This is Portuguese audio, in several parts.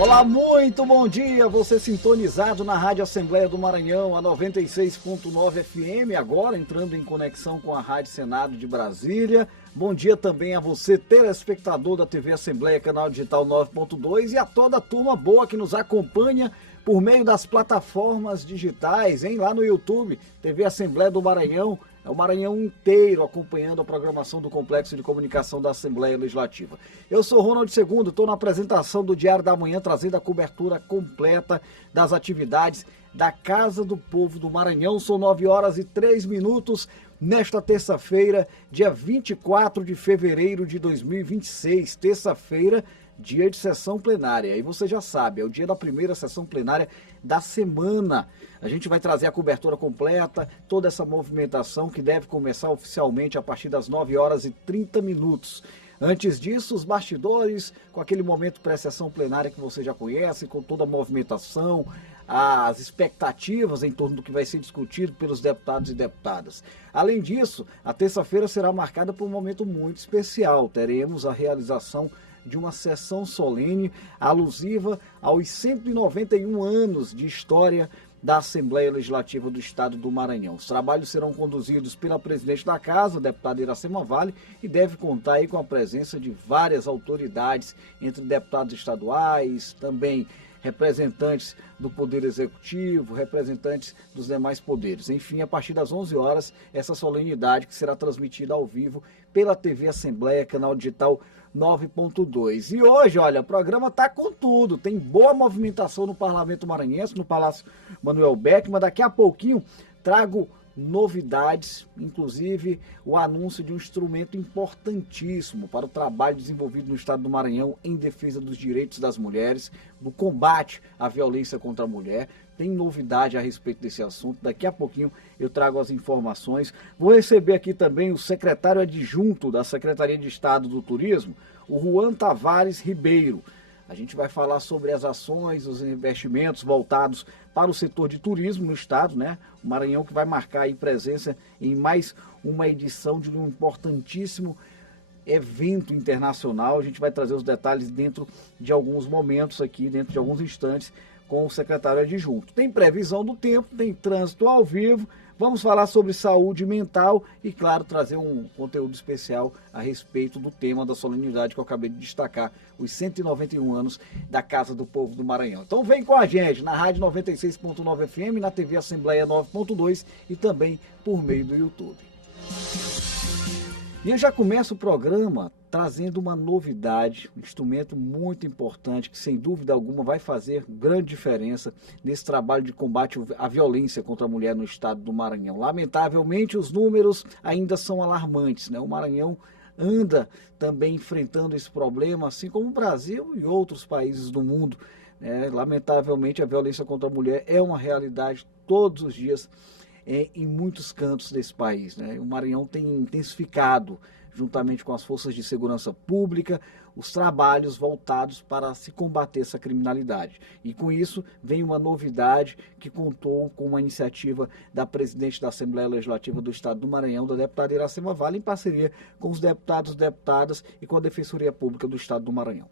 Olá, muito bom dia, você sintonizado na Rádio Assembleia do Maranhão, a 96.9 FM, agora entrando em conexão com a Rádio Senado de Brasília. Bom dia também a você, telespectador da TV Assembleia, canal digital 9.2, e a toda a turma boa que nos acompanha por meio das plataformas digitais, hein? Lá no YouTube, TV Assembleia do Maranhão. É o Maranhão inteiro acompanhando a programação do Complexo de Comunicação da Assembleia Legislativa. Eu sou Ronald Segundo, estou na apresentação do Diário da Manhã, trazendo a cobertura completa das atividades da Casa do Povo do Maranhão. São 9h03, nesta terça-feira, dia 24 de fevereiro de 2026, terça-feira, dia de sessão plenária. E você já sabe, é o dia da primeira sessão plenária da semana. A gente vai trazer a cobertura completa, toda essa movimentação que deve começar oficialmente a partir das 9h30. Antes disso, os bastidores, com aquele momento pré-sessão plenária que você já conhece, com toda a movimentação, as expectativas em torno do que vai ser discutido pelos deputados e deputadas. Além disso, a terça-feira será marcada por um momento muito especial. Teremos a realização de uma sessão solene alusiva aos 191 anos de história da Assembleia Legislativa do Estado do Maranhão. Os trabalhos serão conduzidos pela presidente da Casa, a deputada Iracema Vale, e deve contar aí com a presença de várias autoridades, entre deputados estaduais, também representantes do Poder Executivo, representantes dos demais poderes. Enfim, a partir das 11 horas, essa solenidade que será transmitida ao vivo pela TV Assembleia, canal digital 9.2. E hoje, olha, o programa tá com tudo, tem boa movimentação no Parlamento Maranhense, no Palácio Manuel Beckmann. Daqui a pouquinho trago novidades, inclusive o anúncio de um instrumento importantíssimo para o trabalho desenvolvido no Estado do Maranhão em defesa dos direitos das mulheres, no combate à violência contra a mulher. Tem novidade a respeito desse assunto, daqui a pouquinho eu trago as informações. Vou receber aqui também o secretário adjunto da Secretaria de Estado do Turismo, o Juan Tavares Ribeiro. A gente vai falar sobre as ações, os investimentos voltados para o setor de turismo no estado, né? O Maranhão que vai marcar aí presença em mais uma edição de um importantíssimo evento internacional. A gente vai trazer os detalhes dentro de alguns momentos aqui, dentro de alguns instantes, com o secretário adjunto. Tem previsão do tempo, tem trânsito ao vivo, vamos falar sobre saúde mental e, claro, trazer um conteúdo especial a respeito do tema da solenidade que eu acabei de destacar, os 191 anos da Casa do Povo do Maranhão. Então vem com a gente na Rádio 96.9 FM, na TV Assembleia 9.2 e também por meio do YouTube. E eu já começo o programa trazendo uma novidade, um instrumento muito importante que sem dúvida alguma vai fazer grande diferença nesse trabalho de combate à violência contra a mulher no estado do Maranhão. Lamentavelmente os números ainda são alarmantes, né? O Maranhão anda também enfrentando esse problema, assim como o Brasil e outros países do mundo, né? Lamentavelmente a violência contra a mulher é uma realidade todos os dias em muitos cantos desse país, né? O Maranhão tem intensificado, juntamente com as forças de segurança pública, os trabalhos voltados para se combater essa criminalidade. E com isso vem uma novidade que contou com uma iniciativa da presidente da Assembleia Legislativa do Estado do Maranhão, da deputada Iracema Vale, em parceria com os deputados, deputadas e com a Defensoria Pública do Estado do Maranhão.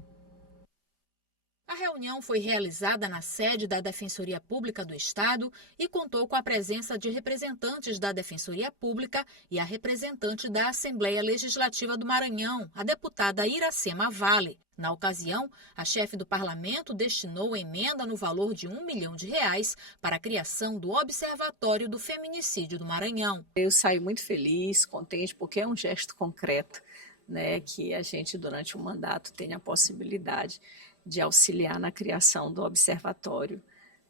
A reunião foi realizada na sede da Defensoria Pública do Estado e contou com a presença de representantes da Defensoria Pública e a representante da Assembleia Legislativa do Maranhão, a deputada Iracema Vale. Na ocasião, a chefe do parlamento destinou emenda no valor de R$ 1 milhão para a criação do Observatório do Feminicídio do Maranhão. Eu saio muito feliz, contente, porque é um gesto concreto, né, que a gente, durante o mandato, tem a possibilidade de auxiliar na criação do Observatório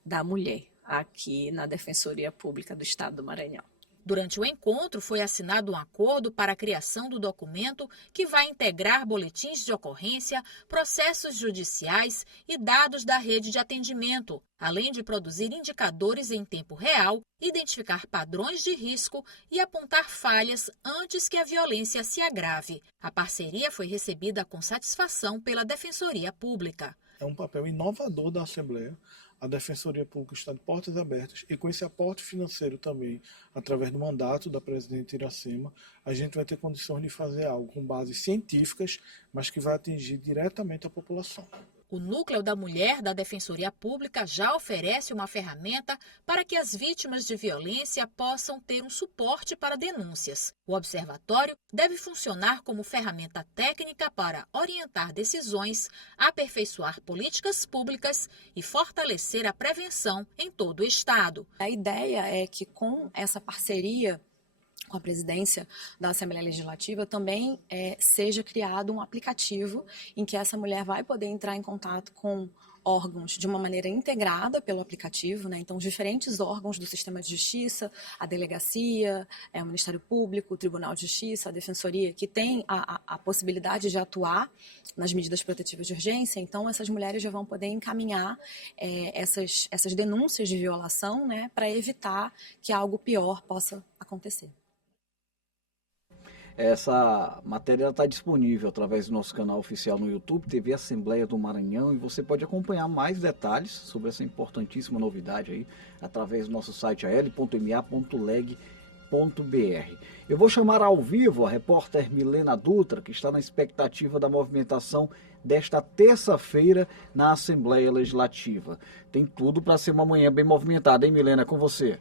da Mulher, aqui na Defensoria Pública do Estado do Maranhão. Durante o encontro, foi assinado um acordo para a criação do documento que vai integrar boletins de ocorrência, processos judiciais e dados da rede de atendimento, além de produzir indicadores em tempo real, identificar padrões de risco e apontar falhas antes que a violência se agrave. A parceria foi recebida com satisfação pela Defensoria Pública. É um papel inovador da Assembleia. A Defensoria Pública está de portas abertas e com esse aporte financeiro também, através do mandato da presidente Iracema, a gente vai ter condições de fazer algo com bases científicas, mas que vai atingir diretamente a população. O Núcleo da Mulher da Defensoria Pública já oferece uma ferramenta para que as vítimas de violência possam ter um suporte para denúncias. O observatório deve funcionar como ferramenta técnica para orientar decisões, aperfeiçoar políticas públicas e fortalecer a prevenção em todo o Estado. A ideia é que, com essa parceria com a presidência da Assembleia Legislativa, também seja criado um aplicativo em que essa mulher vai poder entrar em contato com órgãos de uma maneira integrada pelo aplicativo, né? Então, os diferentes órgãos do sistema de justiça, a delegacia, o Ministério Público, o Tribunal de Justiça, a Defensoria, que tem a possibilidade de atuar nas medidas protetivas de urgência. Então, essas mulheres já vão poder encaminhar essas denúncias de violação, né, para evitar que algo pior possa acontecer. Essa matéria está disponível através do nosso canal oficial no YouTube, TV Assembleia do Maranhão, e você pode acompanhar mais detalhes sobre essa importantíssima novidade aí através do nosso site al.ma.leg.br. Eu vou chamar ao vivo a repórter Milena Dutra, que está na expectativa da movimentação desta terça-feira na Assembleia Legislativa. Tem tudo para ser uma manhã bem movimentada, hein, Milena? É com você.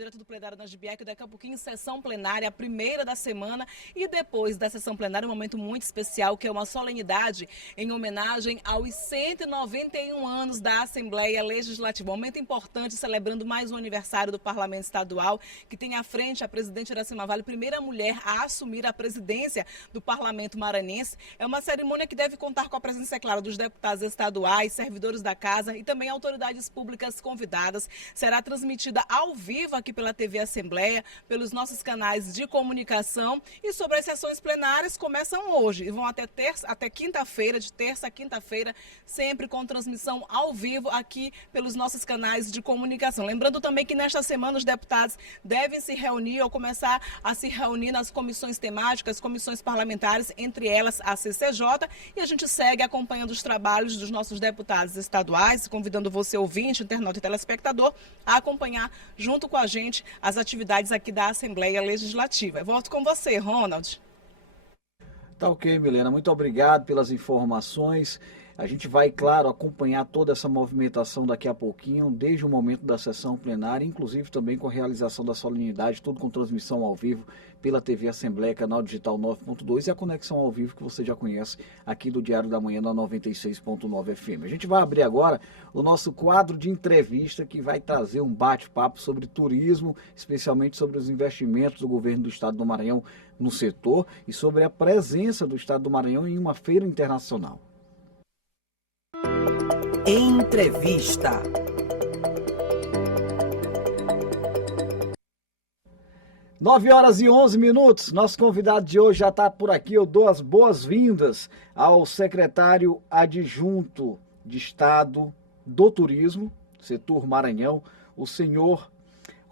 Direto do plenário na GBEC, daqui a pouquinho sessão plenária, a primeira da semana, e depois da sessão plenária um momento muito especial, que é uma solenidade em homenagem aos 191 anos da Assembleia Legislativa. Um momento importante, celebrando mais um aniversário do Parlamento Estadual, que tem à frente a presidente Iracema Vale, primeira mulher a assumir a presidência do Parlamento Maranhense. É uma cerimônia que deve contar com a presença, é claro, dos deputados estaduais, servidores da casa e também autoridades públicas convidadas. Será transmitida ao vivo aqui pela TV Assembleia, pelos nossos canais de comunicação, e sobre as sessões plenárias começam hoje e vão até quinta-feira, de terça a quinta-feira, sempre com transmissão ao vivo aqui pelos nossos canais de comunicação. Lembrando também que nesta semana os deputados devem se reunir ou começar a se reunir nas comissões temáticas, comissões parlamentares, entre elas a CCJ, e a gente segue acompanhando os trabalhos dos nossos deputados estaduais, convidando você, ouvinte, internauta e telespectador, a acompanhar junto com a gente as atividades aqui da Assembleia Legislativa. Eu volto com você, Ronald. Tá ok, Milena. Muito obrigado pelas informações. A gente vai, claro, acompanhar toda essa movimentação daqui a pouquinho, desde o momento da sessão plenária, inclusive também com a realização da solenidade, tudo com transmissão ao vivo pela TV Assembleia, canal digital 9.2 e a conexão ao vivo que você já conhece aqui do Diário da Manhã na 96.9 FM. A gente vai abrir agora o nosso quadro de entrevista que vai trazer um bate-papo sobre turismo, especialmente sobre os investimentos do governo do Estado do Maranhão no setor e sobre a presença do Estado do Maranhão em uma feira internacional. Entrevista. Nove horas e 11 minutos, nosso convidado de hoje já está por aqui. Eu dou as boas-vindas ao secretário adjunto de Estado do Turismo, setor Maranhão, o senhor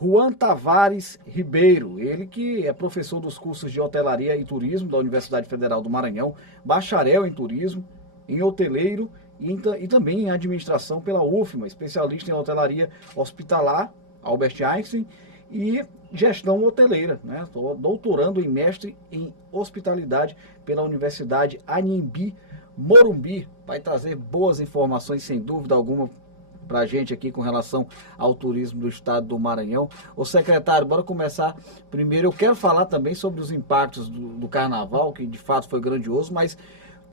Juan Tavares Ribeiro. Ele que é professor dos cursos de Hotelaria e Turismo da Universidade Federal do Maranhão, bacharel em Turismo, em Hoteleiro e também em Administração pela UFMA, especialista em Hotelaria Hospitalar, Albert Einstein, e Gestão Hoteleira, né? Estou doutorando em Mestre em Hospitalidade pela Universidade Anhembi Morumbi. Vai trazer boas informações, sem dúvida alguma, para a gente aqui com relação ao turismo do Estado do Maranhão. Ô secretário, bora começar. Primeiro, eu quero falar também sobre os impactos do Carnaval, que de fato foi grandioso, mas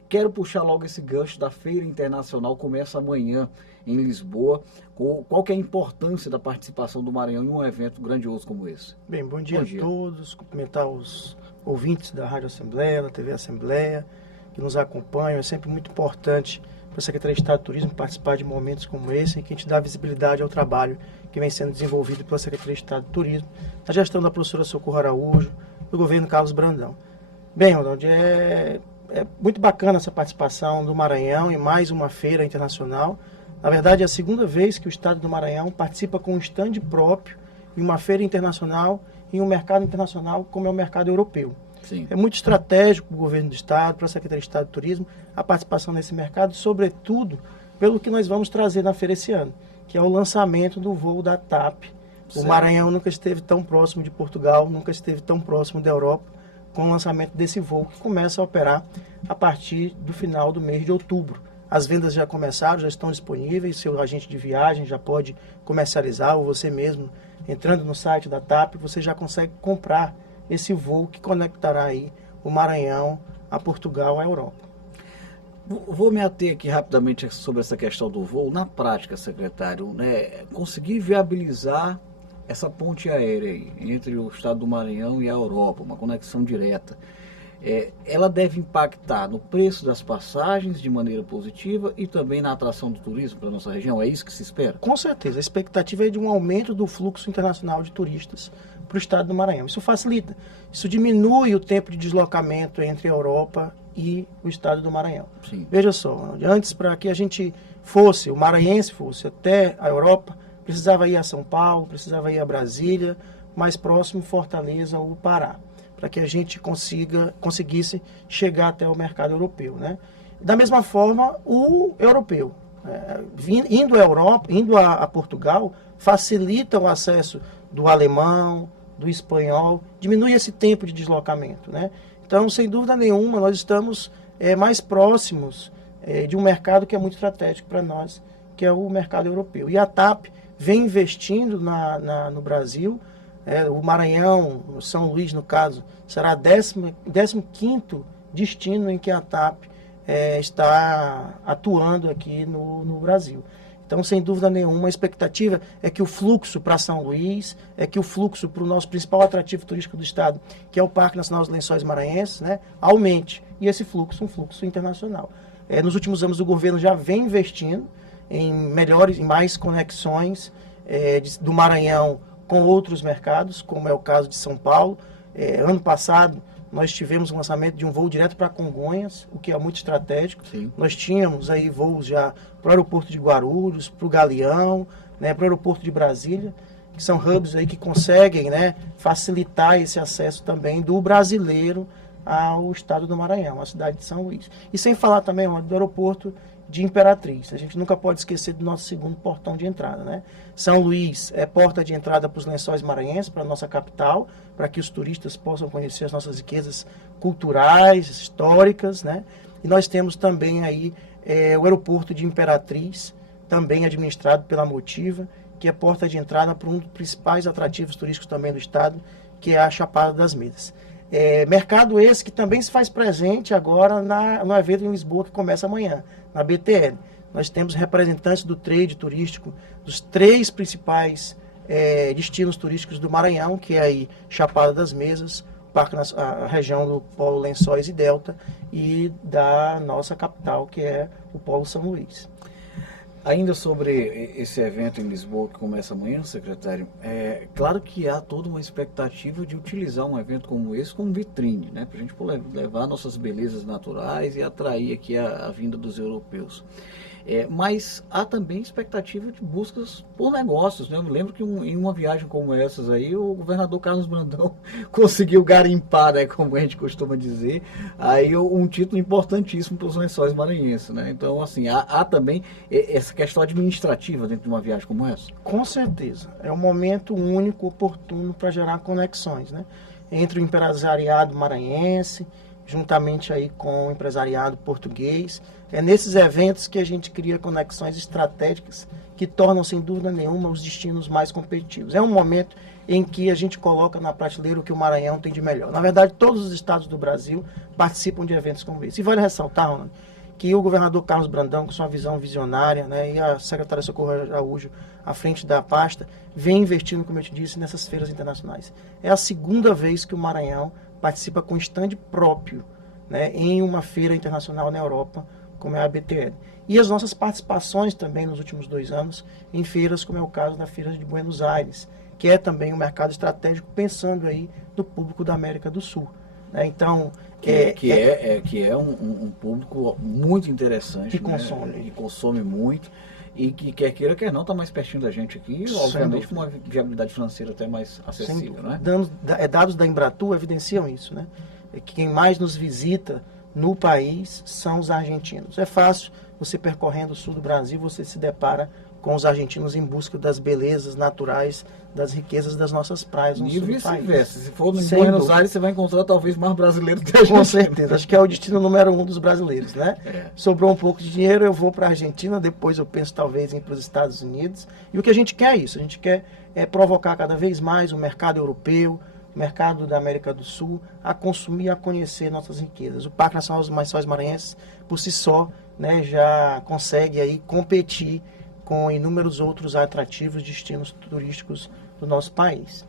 quero puxar logo esse gancho da Feira Internacional, começa amanhã em Lisboa. Qual que é a importância da participação do Maranhão em um evento grandioso como esse? Bem, bom dia a todos, cumprimentar os ouvintes da Rádio Assembleia, da TV Assembleia, que nos acompanham. É sempre muito importante para a Secretaria de Estado de Turismo participar de momentos como esse, em que a gente dá visibilidade ao trabalho que vem sendo desenvolvido pela Secretaria de Estado de Turismo, na gestão da professora Socorro Araújo, do governo Carlos Brandão. Bem, Ronald, é muito bacana essa participação do Maranhão em mais uma feira internacional. Na verdade, é a segunda vez que o Estado do Maranhão participa com um stand próprio em uma feira internacional, em um mercado internacional como é o mercado europeu. Sim. É muito estratégico para o governo do Estado, para a Secretaria de Estado de Turismo, a participação nesse mercado, sobretudo pelo que nós vamos trazer na feira esse ano, que é o lançamento do voo da TAP. O Maranhão nunca esteve tão próximo de Portugal, nunca esteve tão próximo da Europa, com o lançamento desse voo, que começa a operar a partir do final do mês de outubro. As vendas já começaram, já estão disponíveis, seu agente de viagem já pode comercializar, ou você mesmo, entrando no site da TAP, você já consegue comprar esse voo que conectará aí o Maranhão a Portugal, à Europa. Vou me ater aqui rapidamente sobre essa questão do voo. Na prática, secretário, né, conseguir viabilizar essa ponte aérea aí, entre o estado do Maranhão e a Europa, uma conexão direta, ela deve impactar no preço das passagens de maneira positiva e também na atração do turismo para a nossa região? É isso que se espera? Com certeza. A expectativa é de um aumento do fluxo internacional de turistas para o estado do Maranhão. Isso facilita. Isso diminui o tempo de deslocamento entre a Europa e o estado do Maranhão. Sim. Veja só, antes, para que a gente fosse, o maranhense fosse até a Europa, precisava ir a São Paulo, precisava ir a Brasília, mais próximo Fortaleza ou Pará, para que a gente conseguisse chegar até o mercado europeu, né? Da mesma forma, o europeu, indo à Europa, indo a Portugal, facilita o acesso do alemão, do espanhol, diminui esse tempo de deslocamento, né? Então, sem dúvida nenhuma, nós estamos mais próximos de um mercado que é muito estratégico para nós, que é o mercado europeu. E a TAP vem investindo no Brasil. O Maranhão, o São Luís, no caso, será 15º destino em que a TAP está atuando aqui no Brasil. Então, sem dúvida nenhuma, a expectativa é que o fluxo para São Luís, é que o fluxo para o nosso principal atrativo turístico do estado, que é o Parque Nacional dos Lençóis Maranhenses, né, aumente. E esse fluxo, um fluxo internacional. Nos últimos anos, o governo já vem investindo em mais conexões do Maranhão com outros mercados, como é o caso de São Paulo. Ano passado, nós tivemos o lançamento de um voo direto para Congonhas, o que é muito estratégico. Sim. Nós tínhamos aí voos já para o aeroporto de Guarulhos, para o Galeão, né, para o aeroporto de Brasília, que são hubs aí que conseguem, né, facilitar esse acesso também do brasileiro ao estado do Maranhão, à cidade de São Luís. E sem falar também do aeroporto de Imperatriz. A gente nunca pode esquecer do nosso segundo portão de entrada, né? São Luís é porta de entrada para os Lençóis Maranhenses, para a nossa capital, para que os turistas possam conhecer as nossas riquezas culturais, históricas, né? E nós temos também aí o aeroporto de Imperatriz, também administrado pela Motiva, que é porta de entrada para um dos principais atrativos turísticos também do estado, que é a Chapada das Medras. Mercado esse que também se faz presente agora no evento em Lisboa, que começa amanhã, na BTL. Nós temos representantes do trade turístico dos 3 principais destinos turísticos do Maranhão, que é aí Chapada das Mesas, a região do Polo Lençóis e Delta, e da nossa capital, que é o Polo São Luís. Ainda sobre esse evento em Lisboa que começa amanhã, secretário, claro que há toda uma expectativa de utilizar um evento como esse como vitrine, né, para a gente levar nossas belezas naturais e atrair aqui a vinda dos europeus. Mas há também expectativa de buscas por negócios, né? Eu me lembro que em uma viagem como essas aí, o governador Carlos Brandão conseguiu garimpar, né, como a gente costuma dizer, aí um título importantíssimo para os Lençóis Maranhenses, né? Então, assim, há também essa questão administrativa dentro de uma viagem como essa? Com certeza. É um momento único, oportuno para gerar conexões, né? Entre o empresariado maranhense, juntamente aí com o empresariado português. É nesses eventos que a gente cria conexões estratégicas que tornam, sem dúvida nenhuma, os destinos mais competitivos. É um momento em que a gente coloca na prateleira o que o Maranhão tem de melhor. Na verdade, todos os estados do Brasil participam de eventos como esse. E vale ressaltar, Ronald, que o governador Carlos Brandão, com sua visão visionária, né, e a secretária Socorro Araújo, à frente da pasta, vem investindo, como eu te disse, nessas feiras internacionais. É a segunda vez que o Maranhão participa com stand próprio, né, em uma feira internacional na Europa, como é a BTL. E as nossas participações também nos últimos 2 anos em feiras, como é o caso da Feira de Buenos Aires, que é também um mercado estratégico, pensando aí no público da América do Sul. Né? Então, que é um público muito interessante, que consome, né? E consome muito, e que quer queira, quer não, está mais pertinho da gente aqui, obviamente com uma viabilidade financeira até mais acessível, né? Dados da Embratur evidenciam isso, né? Quem mais nos visita no país são os argentinos. É fácil, você percorrendo o sul do Brasil, você se depara com os argentinos em busca das belezas naturais, das riquezas das nossas praias no sul do país. E vice-versa. Se for em Buenos Aires, você vai encontrar talvez mais brasileiros que a gente. Com certeza. Acho que é o destino número 1 dos brasileiros, né? Sobrou um pouco de dinheiro, eu vou para a Argentina, depois eu penso talvez em ir para os Estados Unidos. E o que a gente quer é isso. A gente quer provocar cada vez mais o mercado europeu, o mercado da América do Sul, a consumir, a conhecer nossas riquezas. O Parque Nacional dos Lençóis Maranhenses, por si só, né, já consegue aí competir com inúmeros outros atrativos destinos turísticos do nosso país.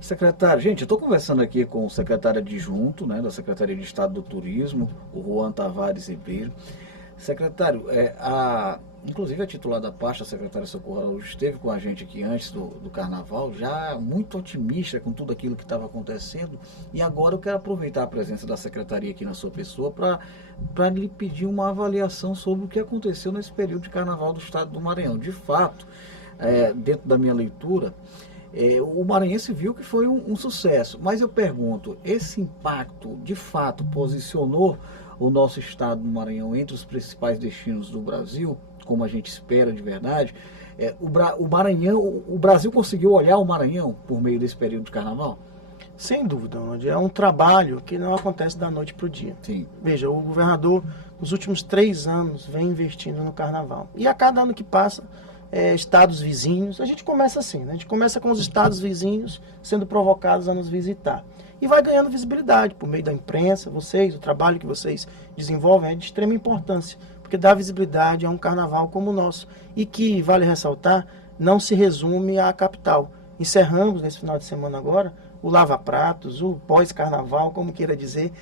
Secretário, gente, eu estou conversando aqui com o secretário adjunto, né, da Secretaria de Estado do Turismo, o Juan Tavares Ribeiro. Secretário, inclusive a titular da pasta, a secretária Socorro Araújo, esteve com a gente aqui antes do Carnaval, já muito otimista com tudo aquilo que estava acontecendo, e agora eu quero aproveitar a presença da secretaria aqui na sua pessoa para lhe pedir uma avaliação sobre o que aconteceu nesse período de Carnaval do Estado do Maranhão. De fato, dentro da minha leitura, o maranhense viu que foi um sucesso, mas eu pergunto, esse impacto de fato posicionou o nosso estado do Maranhão entre os principais destinos do Brasil, como a gente espera de verdade? O Brasil conseguiu olhar o Maranhão por meio desse período de Carnaval? Sem dúvida, é um trabalho que não acontece da noite para o dia. Sim. Veja, o governador, nos últimos 3 anos, vem investindo no Carnaval. E a cada ano que passa, estados vizinhos, a gente começa assim, né? A gente começa com os estados vizinhos sendo provocados a nos visitar. E vai ganhando visibilidade por meio da imprensa. O trabalho que vocês desenvolvem é de extrema importância, porque dá visibilidade a um carnaval como o nosso. E que, vale ressaltar, não se resume à capital. Encerramos nesse final de semana agora o Lava Pratos, o pós-carnaval, como queira dizer,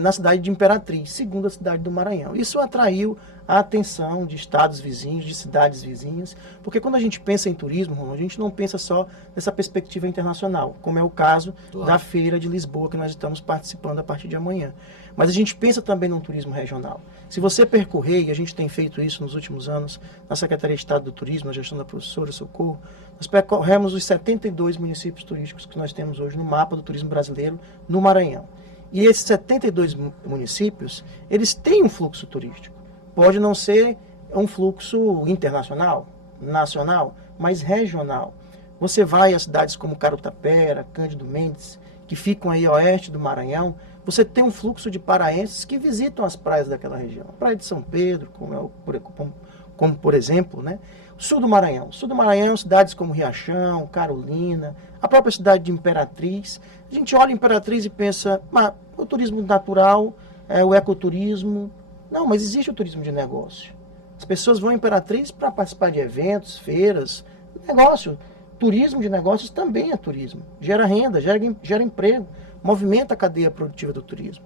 na cidade de Imperatriz, segunda cidade do Maranhão. Isso atraiu a atenção de estados vizinhos, de cidades vizinhas, porque quando a gente pensa em turismo, a gente não pensa só nessa perspectiva internacional, como é o caso da Feira de Lisboa, que nós estamos participando a partir de amanhã. Mas a gente pensa também num turismo regional. Se você percorrer, e a gente tem feito isso nos últimos anos, na Secretaria de Estado do Turismo, na gestão da professora Socorro, nós percorremos os 72 municípios turísticos que nós temos hoje no mapa do turismo brasileiro no Maranhão. E esses 72 municípios, eles têm um fluxo turístico. Pode não ser um fluxo internacional, nacional, mas regional. Você vai a cidades como Carutapera, Cândido Mendes, que ficam aí a oeste do Maranhão, você tem um fluxo de paraenses que visitam as praias daquela região. A Praia de São Pedro, como por exemplo, né? Sul do Maranhão, cidades como Riachão, Carolina, a própria cidade de Imperatriz. A gente olha Imperatriz e pensa, o turismo natural, o ecoturismo. Não, mas existe o turismo de negócio. As pessoas vão a Imperatriz para participar de eventos, feiras, negócio. Turismo de negócios também é turismo. Gera renda, gera emprego, movimenta a cadeia produtiva do turismo.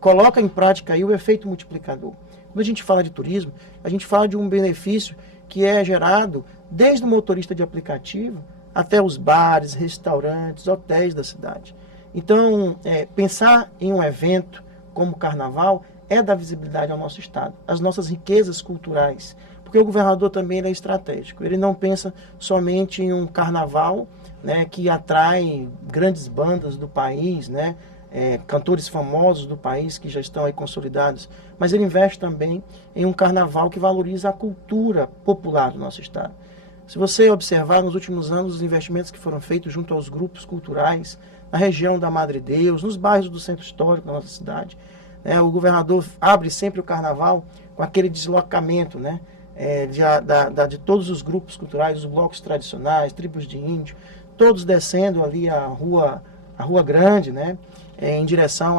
Coloca em prática aí o efeito multiplicador. Quando a gente fala de turismo, a gente fala de um benefício que é gerado desde o motorista de aplicativo até os bares, restaurantes, hotéis da cidade. Então, pensar em um evento como o Carnaval é dar visibilidade ao nosso estado, às nossas riquezas culturais, porque o governador também é estratégico. Ele não pensa somente em um carnaval, né, que atrai grandes bandas do país, né, cantores famosos do país que já estão aí consolidados, mas ele investe também em um carnaval que valoriza a cultura popular do nosso estado. Se você observar nos últimos anos os investimentos que foram feitos junto aos grupos culturais, na região da Madre Deus, nos bairros do centro histórico da nossa cidade, o governador abre sempre o carnaval com aquele deslocamento, né, de todos os grupos culturais, os blocos tradicionais, tribos de índio, todos descendo ali a Rua Grande, né, em direção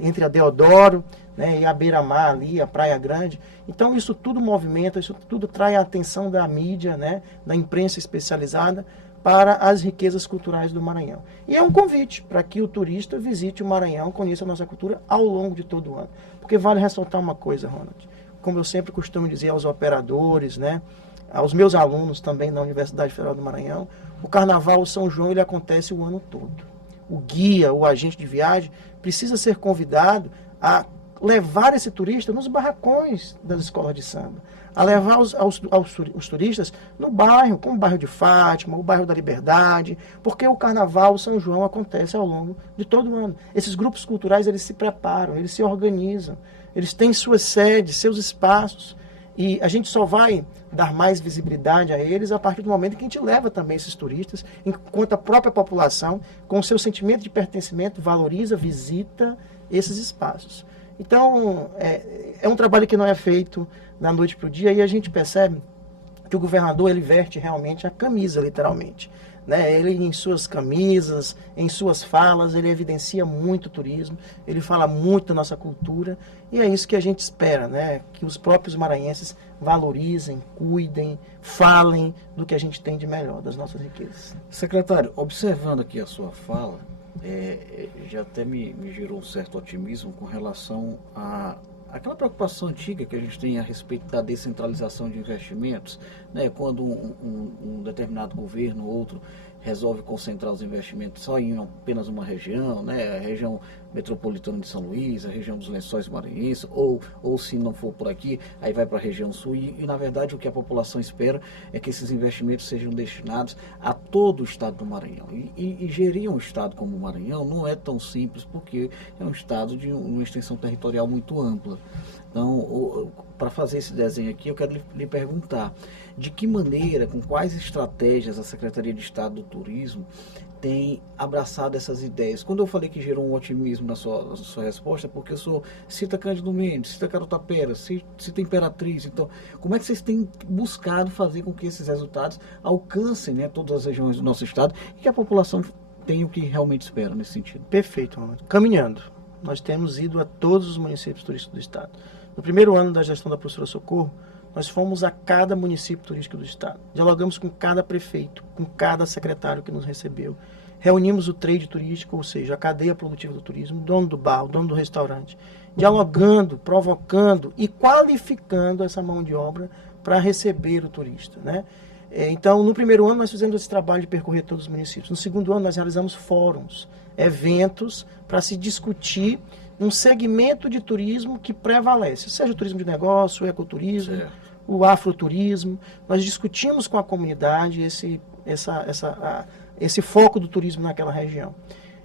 entre a Deodoro, né, e a Beira-Mar ali, a Praia Grande. Então isso tudo movimenta, isso tudo traz a atenção da mídia, né, da imprensa especializada para as riquezas culturais do Maranhão. E é um convite para que o turista visite o Maranhão, conheça a nossa cultura ao longo de todo o ano. Porque vale ressaltar uma coisa, Ronald, como eu sempre costumo dizer aos operadores, né, aos meus alunos também da Universidade Federal do Maranhão, o Carnaval, o São João, ele acontece o ano todo. O guia, o agente de viagem, precisa ser convidado a levar esse turista nos barracões das escolas de samba, a levar os turistas no bairro, como o bairro de Fátima, o bairro da Liberdade, porque o Carnaval, o São João acontece ao longo de todo o ano. Esses grupos culturais, eles se preparam, eles se organizam, eles têm suas sedes, seus espaços, e a gente só vai dar mais visibilidade a eles a partir do momento em que a gente leva também esses turistas, enquanto a própria população, com o seu sentimento de pertencimento, valoriza, visita esses espaços. Então, é um trabalho que não é feito da noite para o dia, e a gente percebe que o governador, ele veste realmente a camisa, literalmente. Né? Ele, em suas camisas, em suas falas, ele evidencia muito o turismo, ele fala muito da nossa cultura, e é isso que a gente espera, né? Que os próprios maranhenses valorizem, cuidem, falem do que a gente tem de melhor, das nossas riquezas. Secretário, observando aqui a sua fala, já até me gerou um certo otimismo com relação a aquela preocupação antiga que a gente tem a respeito da descentralização de investimentos, né? Quando um determinado governo ou outro resolve concentrar os investimentos só em apenas uma região, né? A região metropolitana de São Luís, a região dos Lençóis Maranhenses, ou se não for por aqui, aí vai para a região sul, e na verdade o que a população espera é que esses investimentos sejam destinados a todo o estado do Maranhão. E gerir um estado como o Maranhão não é tão simples, porque é um estado de uma extensão territorial muito ampla. Então, para fazer esse desenho aqui, eu quero lhe perguntar de que maneira, com quais estratégias a Secretaria de Estado do Turismo tem abraçado essas ideias. Quando eu falei que gerou um otimismo na sua resposta, porque o senhor cita Cândido Mendes, cita Carutapera, cita Imperatriz. Então, como é que vocês têm buscado fazer com que esses resultados alcancem, né, todas as regiões do nosso estado e que a população tenha o que realmente espera nesse sentido? Perfeito, Ronaldo. Caminhando. Nós temos ido a todos os municípios turísticos do estado. No primeiro ano da gestão da professora Socorro, nós fomos a cada município turístico do estado. Dialogamos com cada prefeito, com cada secretário que nos recebeu. Reunimos o trade turístico, ou seja, a cadeia produtiva do turismo, o dono do bar, o dono do restaurante, dialogando, provocando e qualificando essa mão de obra para receber o turista, né? Então, no primeiro ano, nós fizemos esse trabalho de percorrer todos os municípios. No segundo ano, nós realizamos fóruns, eventos, para se discutir um segmento de turismo que prevalece, seja o turismo de negócio, o ecoturismo, o afroturismo. Nós discutimos com a comunidade esse foco do turismo naquela região.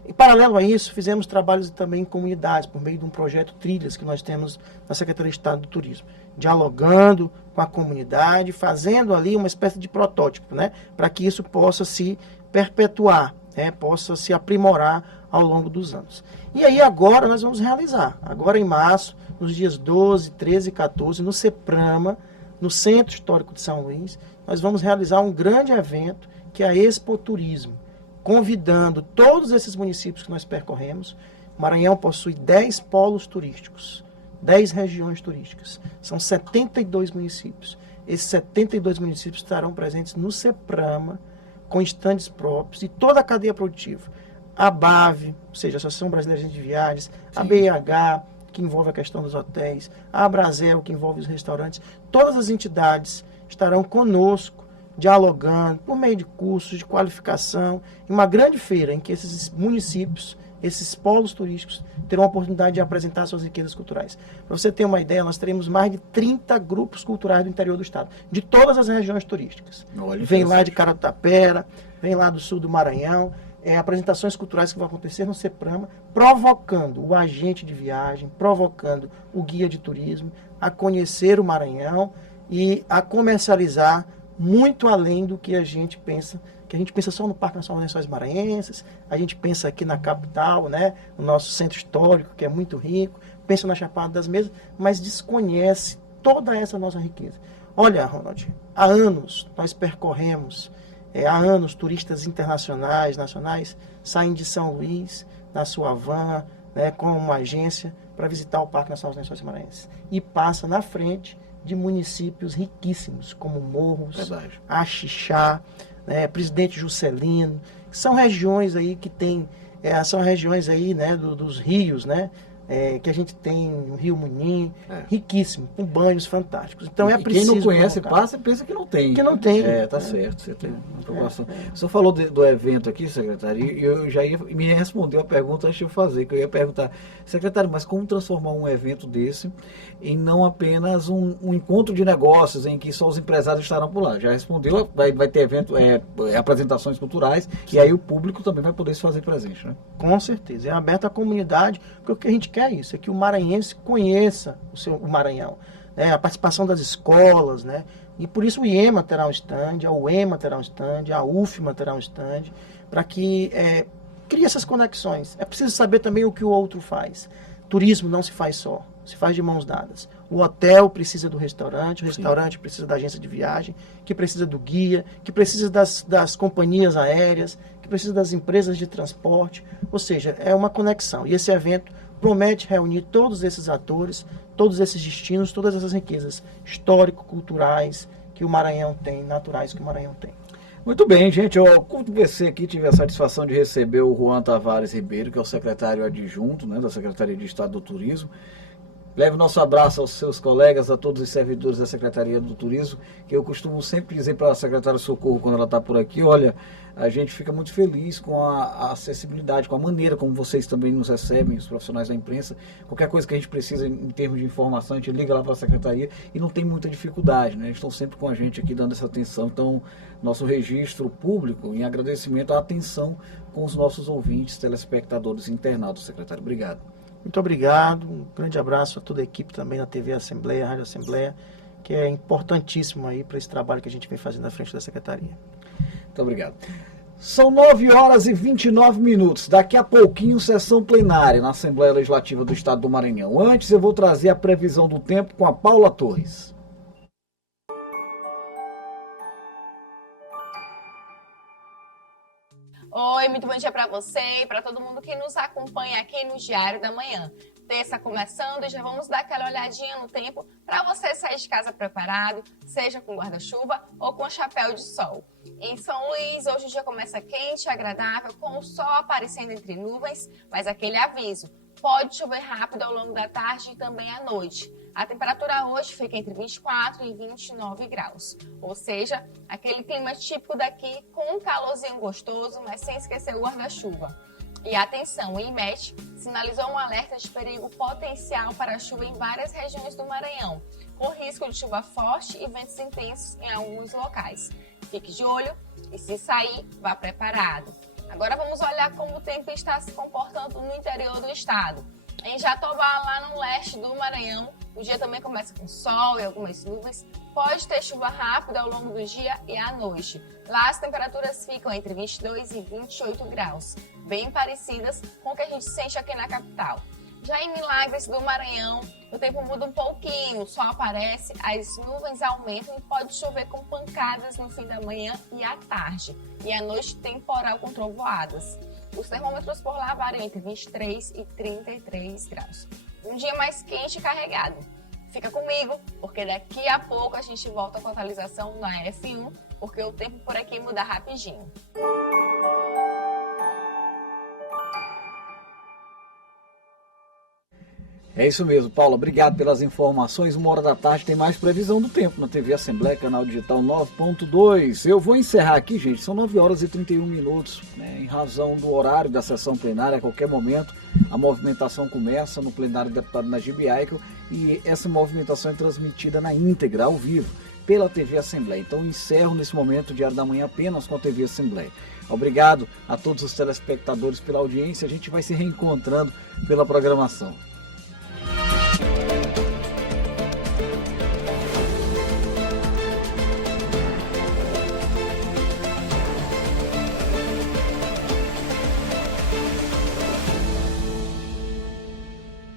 Em paralelo a isso, fizemos trabalhos também em comunidades, por meio de um projeto Trilhas, que nós temos na Secretaria de Estado do Turismo, dialogando com a comunidade, fazendo ali uma espécie de protótipo, né, para que isso possa se perpetuar, né, possa se aprimorar ao longo dos anos. E aí agora nós vamos realizar, agora em março, nos dias 12, 13 e 14, no CEPRAMA, no Centro Histórico de São Luís, nós vamos realizar um grande evento, que é a Expo Turismo, convidando todos esses municípios que nós percorremos. O Maranhão possui 10 polos turísticos, 10 regiões turísticas, são 72 municípios. Esses 72 municípios estarão presentes no CEPRAMA, com estandes próprios, e toda a cadeia produtiva. A BAV, ou seja, a Associação Brasileira de Viagens, a BIH, que envolve a questão dos hotéis, a Abrazel, que envolve os restaurantes, todas as entidades estarão conosco, dialogando, por meio de cursos de qualificação, em uma grande feira em que esses municípios, esses polos turísticos, terão a oportunidade de apresentar suas riquezas culturais. Para você ter uma ideia, nós teremos mais de 30 grupos culturais do interior do estado, de todas as regiões turísticas. Vem lá de Carutapera, vem lá do sul do Maranhão, apresentações culturais que vão acontecer no CEPRAMA, provocando o agente de viagem, provocando o guia de turismo a conhecer o Maranhão e a comercializar muito além do que a gente pensa só no Parque Nacional dos Lençóis Maranhenses, a gente pensa aqui na capital, né, no nosso centro histórico, que é muito rico, pensa na Chapada das Mesas, mas desconhece toda essa nossa riqueza. Olha, Ronald, há anos nós percorremos, há anos turistas internacionais, nacionais, saem de São Luís, na sua van, né, com uma agência, para visitar o Parque Nacional dos Lençóis Maranhenses. E passa na frente de municípios riquíssimos, como Morros, Axixá, né, Presidente Juscelino, que são regiões aí que tem, são regiões aí, né, dos rios, né, que a gente tem no Rio Munim, riquíssimo, com banhos fantásticos. Então é preciso. Quem não conhece passa e pensa que não tem. Que não tem. Tá certo, você tem uma preocupação. O senhor falou do evento aqui, secretário, e eu já me respondeu a pergunta antes de eu fazer, que eu ia perguntar, secretário, mas como transformar um evento desse em não apenas um encontro de negócios em que só os empresários estarão por lá? Já respondeu, vai ter evento, apresentações culturais, e aí o público também vai poder se fazer presente, né? Com certeza, é aberto à comunidade, porque o que a gente quer é isso, é que o maranhense conheça o Maranhão, né? A participação das escolas, né? E por isso o IEMA terá um stand, a UEMA terá um stand, a UFMA terá um stand, para que crie essas conexões. É preciso saber também o que o outro faz. Turismo não se faz só, se faz de mãos dadas. O hotel precisa do restaurante, o restaurante precisa da agência de viagem, que precisa do guia, que precisa das companhias aéreas, que precisa das empresas de transporte. Ou seja, é uma conexão. E esse evento promete reunir todos esses atores, todos esses destinos, todas essas riquezas histórico-culturais que o Maranhão tem, naturais que o Maranhão tem. Muito bem, gente. Eu conversei aqui, tive a satisfação de receber o Juan Tavares Ribeiro, que é o secretário adjunto, né, da Secretaria de Estado do Turismo. Leve o nosso abraço aos seus colegas, a todos os servidores da Secretaria do Turismo, que eu costumo sempre dizer para a secretária Socorro, quando ela está por aqui, olha, a gente fica muito feliz com a acessibilidade, com a maneira como vocês também nos recebem, os profissionais da imprensa. Qualquer coisa que a gente precisa em termos de informação, a gente liga lá para a Secretaria e não tem muita dificuldade, né? Eles estão sempre com a gente aqui dando essa atenção. Então, nosso registro público em agradecimento à atenção com os nossos ouvintes, telespectadores e internautas, secretário. Obrigado. Muito obrigado, um grande abraço a toda a equipe também da TV Assembleia, Rádio Assembleia, que é importantíssimo aí para esse trabalho que a gente vem fazendo à frente da Secretaria. Muito obrigado. São 9h29. Daqui a pouquinho, sessão plenária na Assembleia Legislativa do Estado do Maranhão. Antes, eu vou trazer a previsão do tempo com a Paula Torres. Oi, muito bom dia para você e para todo mundo que nos acompanha aqui no Diário da Manhã. Terça começando e já vamos dar aquela olhadinha no tempo para você sair de casa preparado, seja com guarda-chuva ou com chapéu de sol. Em São Luís, hoje o dia começa quente e agradável, com o sol aparecendo entre nuvens, mas aquele aviso, pode chover rápido ao longo da tarde e também à noite. A temperatura hoje fica entre 24 e 29 graus, ou seja, aquele clima típico daqui com um calorzinho gostoso, mas sem esquecer o guarda-chuva. E atenção, o IMET sinalizou um alerta de perigo potencial para chuva em várias regiões do Maranhão, com risco de chuva forte e ventos intensos em alguns locais. Fique de olho e se sair, vá preparado. Agora vamos olhar como o tempo está se comportando no interior do estado. Em Jatobá, lá no leste do Maranhão, o dia também começa com sol e algumas nuvens. Pode ter chuva rápida ao longo do dia e à noite. Lá as temperaturas ficam entre 22 e 28 graus, bem parecidas com o que a gente sente aqui na capital. Já em Milagres do Maranhão, o tempo muda um pouquinho, o sol aparece, as nuvens aumentam e pode chover com pancadas no fim da manhã e à tarde. E à noite, temporal com trovoadas. Os termômetros por lá variam entre 23 e 33 graus. Um dia mais quente e carregado. Fica comigo, porque daqui a pouco a gente volta com a atualização na F1, porque o tempo por aqui muda rapidinho. É isso mesmo, Paula. Obrigado pelas informações. 1h da tarde tem mais previsão do tempo na TV Assembleia, canal digital 9.2. Eu vou encerrar aqui, gente. São 9h31, né? Em razão do horário da sessão plenária. A qualquer momento a movimentação começa no plenário do deputado Najib Aikel e essa movimentação é transmitida na íntegra, ao vivo, pela TV Assembleia. Então encerro nesse momento o Diário da Manhã apenas com a TV Assembleia. Obrigado a todos os telespectadores pela audiência. A gente vai se reencontrando pela programação.